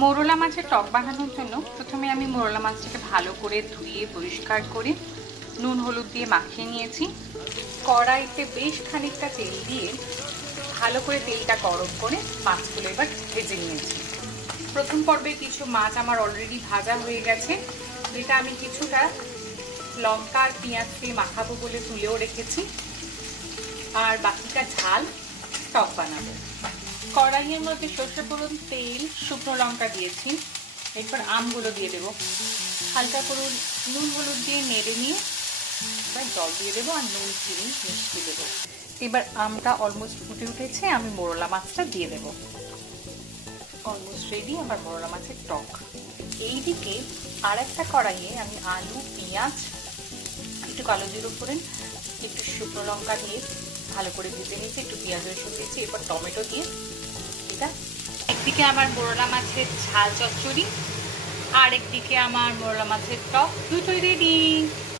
মোরলা মাছের টক বানানোর জন্য প্রথমে আমি মোরলা মাছটাকে ভালো করে ধুয়ে পরিষ্কার করে নুন হলুদ দিয়ে মাখিয়ে নিয়েছি। কড়াইতে বেশ খানিকটা তেল দিয়ে ভালো করে তেলটা গরম করে মাছগুলো এবার ভেজে নিয়েছি। প্রথম পর্বে কিছু মাছ আমার অলরেডি ভাজা হয়ে গেছে, যেটা আমি কিছুটা লঙ্কা আর পেঁয়াজ দিয়ে মাখাবো বলে তুলেও রেখেছি, আর বাকিটা ঝাল টক বানাবো। কড়াইয়ের মধ্যে সর্ষে ফোড়ন, তেল, শুকনো লঙ্কা দিয়েছি। এরপর আমগুলো দিয়ে দেবো, হালকা করে নুন হলুদ দিয়ে নেড়ে নিয়ে এবার জল দিয়ে দেবো আর নুন চিনি মিষ্টি দেবো। এবার আমটা অলমোস্ট ফুটে উঠেছে, আমি মোরলা মাছটা দিয়ে দেবো। অলমোস্ট রেডি আমার মোরলা মাছের টক। এইদিকে আর একটা কড়াইয়ে আমি আলু, পেঁয়াজ, একটু কালো জিরে ফোড়ন, একটু শুকনো লঙ্কা দিয়ে ভালো করে ভেজে নিয়েছি, একটু পেঁয়াজ রসুন দিয়েছি, এরপর টমেটো দিয়ে এটা একদিকে আমার মোরলা মাছের ঝাল চচ্চড়ি আর একদিকে আমার মোরলা মাছের টক, দুটোই রেডি।